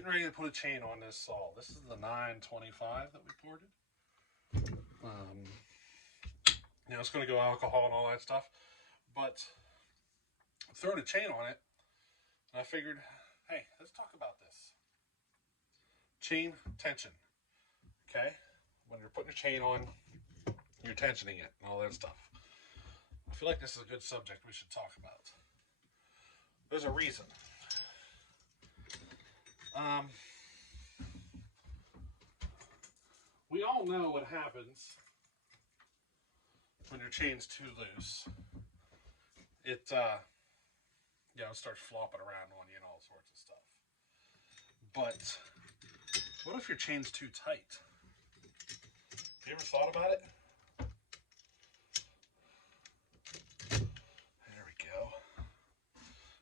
getting ready to put a chain on this saw. This is the 925 that we ported. It's going to go alcohol and all that stuff, but I'm throwing a chain on it, and I figured, hey, let's talk about this. Chain tension, okay? When you're putting your chain on, you're tensioning it and all that stuff. I feel like this is a good subject we should talk about. There's a reason. We all know what happens when your chain's too loose. It starts flopping around on you and all sorts of stuff. But what if your chain's too tight? You ever thought about it? There we go.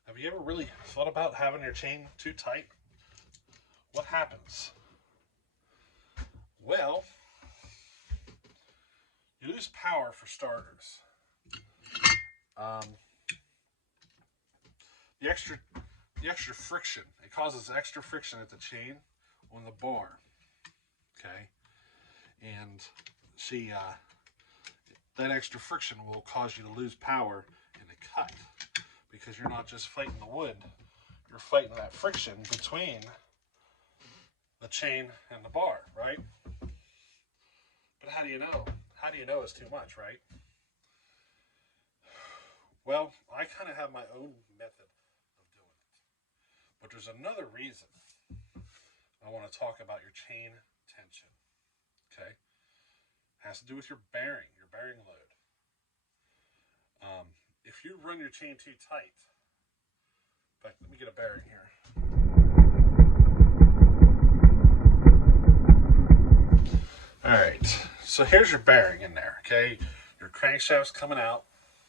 Have you ever really thought about having your chain too tight? What happens? Well, you lose power for starters. The extra friction, it causes extra friction at the chain on the bar. Okay, and see, that extra friction will cause you to lose power in the cut because you're not just fighting the wood, you're fighting that friction between the chain and the bar, right? But how do you know? How do you know it's too much, right? Well, I kind of have my own method of doing it. But there's another reason I want to talk about your chain tension. Okay? It has to do with your bearing load. If you run your chain too tight, in fact, let me get a bearing here. Alright, so here's your bearing in there, okay? Your crankshaft's coming out,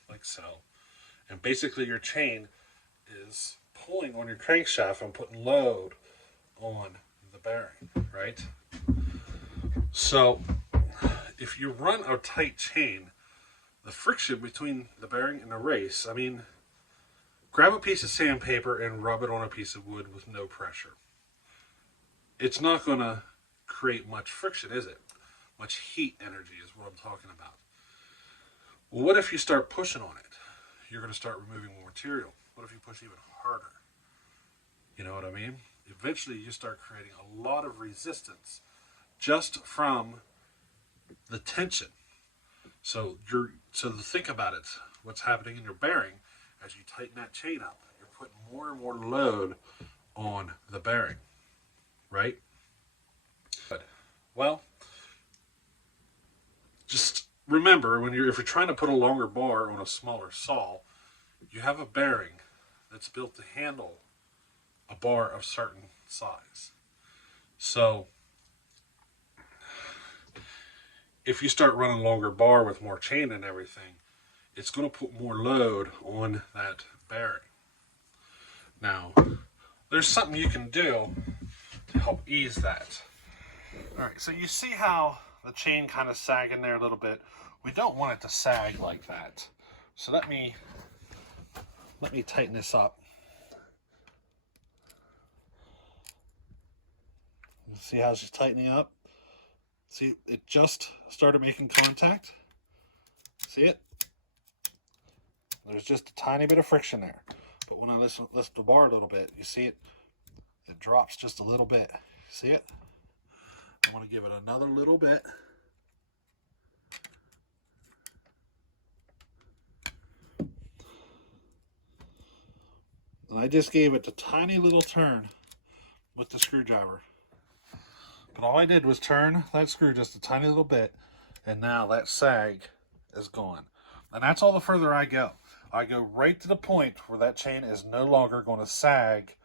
like so. And basically your chain is pulling on your crankshaft and putting load on the bearing, right? So if you run a tight chain, the friction between the bearing and the race, grab a piece of sandpaper and rub it on a piece of wood with no pressure. It's not going to create much friction, is it? Much heat energy is what I'm talking about. Well, what if you start pushing on it? You're going to start removing more material. What if you push even harder? You know what I mean? Eventually you start creating a lot of resistance just from the tension. So to think about it, what's happening in your bearing as you tighten that chain up, you're putting more and more load on the bearing, right? Good. Well, just remember if you're trying to put a longer bar on a smaller saw, you have a bearing that's built to handle a bar of certain size. So if you start running longer bar with more chain and everything, it's going to put more load on that bearing. Now, there's something you can do to help ease that. All right, so you see how the chain kind of sag in there a little bit. We don't want it to sag like that. So let me tighten this up. See how she's tightening up? See, it just started making contact. See it? There's just a tiny bit of friction there. But when I lift the bar a little bit, you see it? It drops just a little bit. See it? I want to give it another little bit. And I just gave it a tiny little turn with the screwdriver. But all I did was turn that screw just a tiny little bit, and now that sag is gone. And that's all the further I go. I go right to the point where that chain is no longer going to sag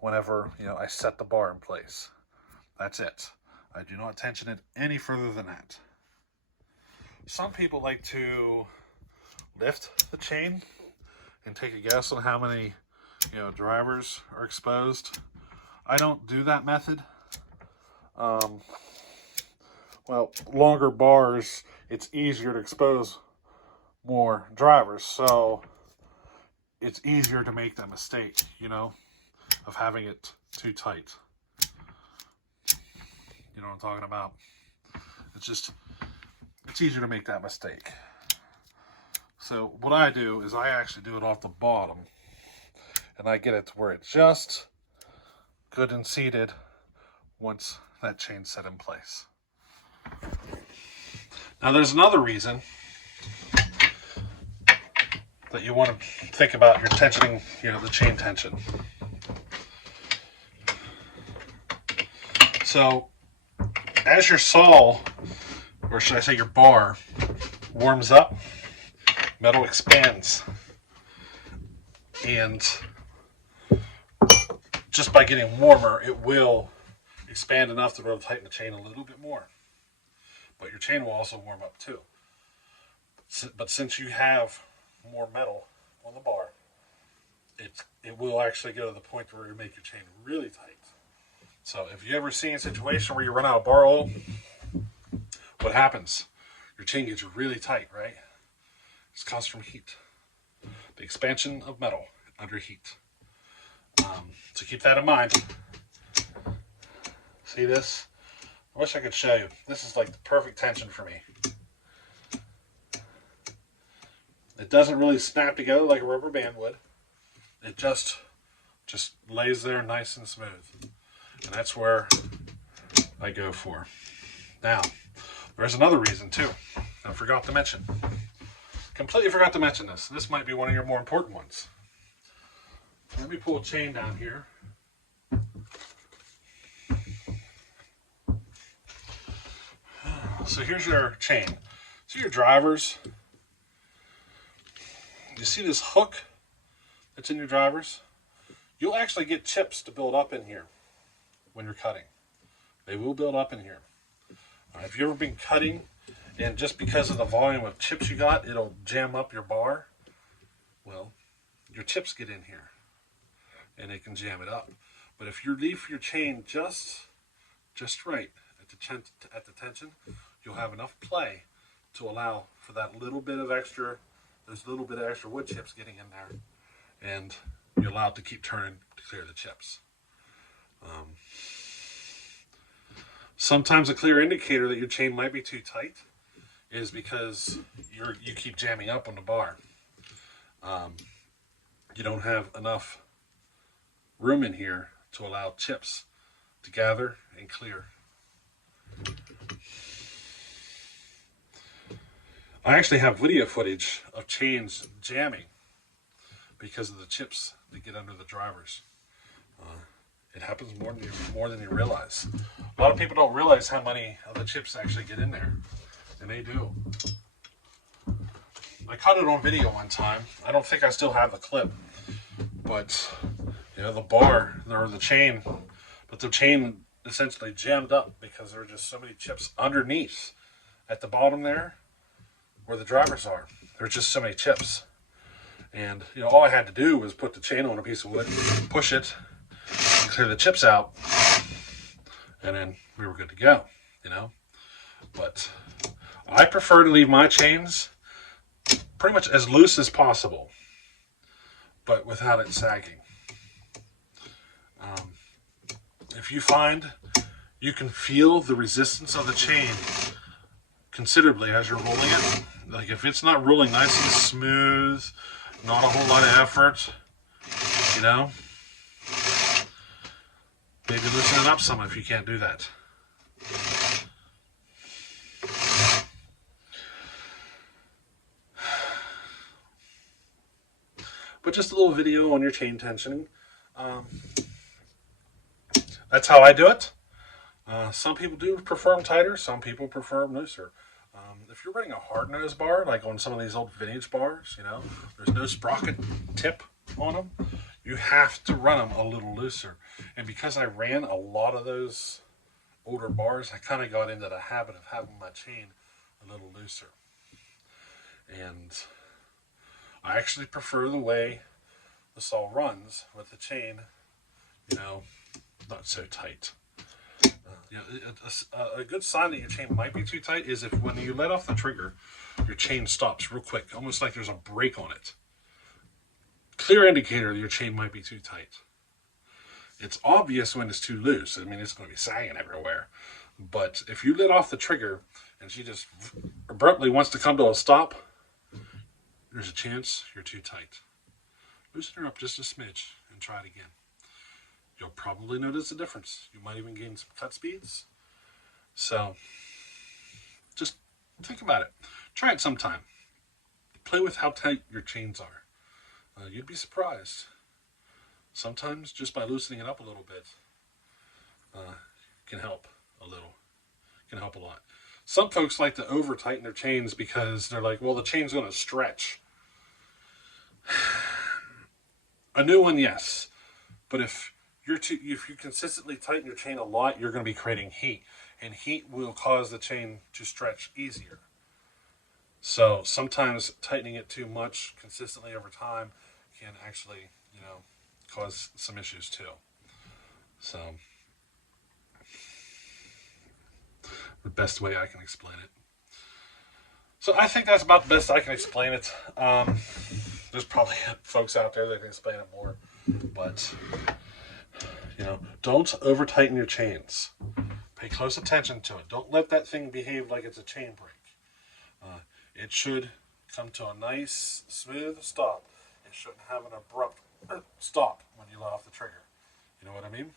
whenever I set the bar in place. That's it. I do not tension it any further than that. Some people like to lift the chain and take a guess on how many drivers are exposed. I don't do that method. Well, longer bars, it's easier to expose more drivers, so it's easier to make that mistake, of having it too tight. You know what I'm talking about? It's easier to make that mistake. So what I do is I actually do it off the bottom, and I get it to where it's just good and seated once that chain's set in place. Now there's another reason that you want to think about your tensioning, the chain tension. So as your saw, or should I say your bar, warms up, metal expands. And just by getting warmer, it will expand enough to be able to tighten the chain a little bit more. But your chain will also warm up too. But since you have more metal on the bar, it will actually go to the point where you make your chain really tight. So if you ever see a situation where you run out of bar oil, what happens? Your chain gets really tight, right? It's caused from heat. The expansion of metal under heat. So keep that in mind. See this? I wish I could show you. This is like the perfect tension for me. It doesn't really snap together like a rubber band would. It just lays there nice and smooth. And that's where I go for. Now, there's another reason too. I forgot to mention. Completely forgot to mention this. This might be one of your more important ones. Let me pull a chain down here. So here's your chain. See your drivers? You see this hook that's in your drivers? You'll actually get chips to build up in here when you're cutting. They will build up in here. If you've ever been cutting and just because of the volume of chips you got, it'll jam up your bar, well, your chips get in here and it can jam it up. But if you leave your chain just right at the tension, you'll have enough play to allow for that little bit of extra, those little bit of extra wood chips getting in there, and you're allowed to keep turning to clear the chips. Sometimes a clear indicator that your chain might be too tight is because you keep jamming up on the bar. You don't have enough room in here to allow chips to gather and clear. I actually have video footage of chains jamming because of the chips that get under the drivers. It happens more than you realize. A lot of people don't realize how many of the chips actually get in there, and they do. I caught it on video one time. I don't think I still have the clip, but the bar or the chain, but the chain essentially jammed up because there were just so many chips underneath at the bottom there where the drivers are. There's just so many chips. And all I had to do was put the chain on a piece of wood, push it, and clear the chips out, and then we were good to go, But I prefer to leave my chains pretty much as loose as possible, but without it sagging. If you find you can feel the resistance of the chain considerably as you're rolling it, like if it's not rolling nice and smooth, not a whole lot of effort, maybe loosen it up some if you can't do that. But just a little video on your chain tensioning. That's how I do it. Some people do prefer them tighter. Some people prefer them looser. If you're running a hard nose bar, like on some of these old vintage bars, there's no sprocket tip on them. You have to run them a little looser. And because I ran a lot of those older bars, I kind of got into the habit of having my chain a little looser. And I actually prefer the way the saw runs with the chain, not so tight. A good sign that your chain might be too tight is if when you let off the trigger, your chain stops real quick, almost like there's a brake on it. Clear indicator that your chain might be too tight. It's obvious when it's too loose. I mean, it's going to be sagging everywhere. But if you let off the trigger and she just abruptly wants to come to a stop, there's a chance you're too tight. Loosen her up just a smidge and try it again. You'll probably notice a difference. You might even gain some cut speeds. So just think about it. Try it sometime. Play with how tight your chains are. You'd be surprised. Sometimes just by loosening it up a little bit can help a little. Can help a lot. Some folks like to over tighten their chains because they're like, well, the chain's going to stretch. A new one, yes. But if you consistently tighten your chain a lot, you're going to be creating heat. And heat will cause the chain to stretch easier. So sometimes tightening it too much consistently over time can actually, cause some issues too. So the best way I can explain it. So I think that's about the best I can explain it. There's probably folks out there that can explain it more, but don't over tighten your chains. Pay close attention to it. Don't let that thing behave like it's a chain break. It should come to a nice, smooth stop. It shouldn't have an abrupt stop when you let off the trigger. You know what I mean?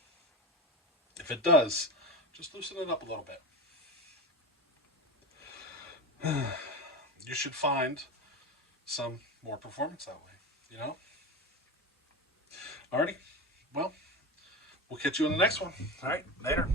If it does, just loosen it up a little bit. You should find some more performance that way, Alrighty. Well, we'll catch you in the next one. All right. Later.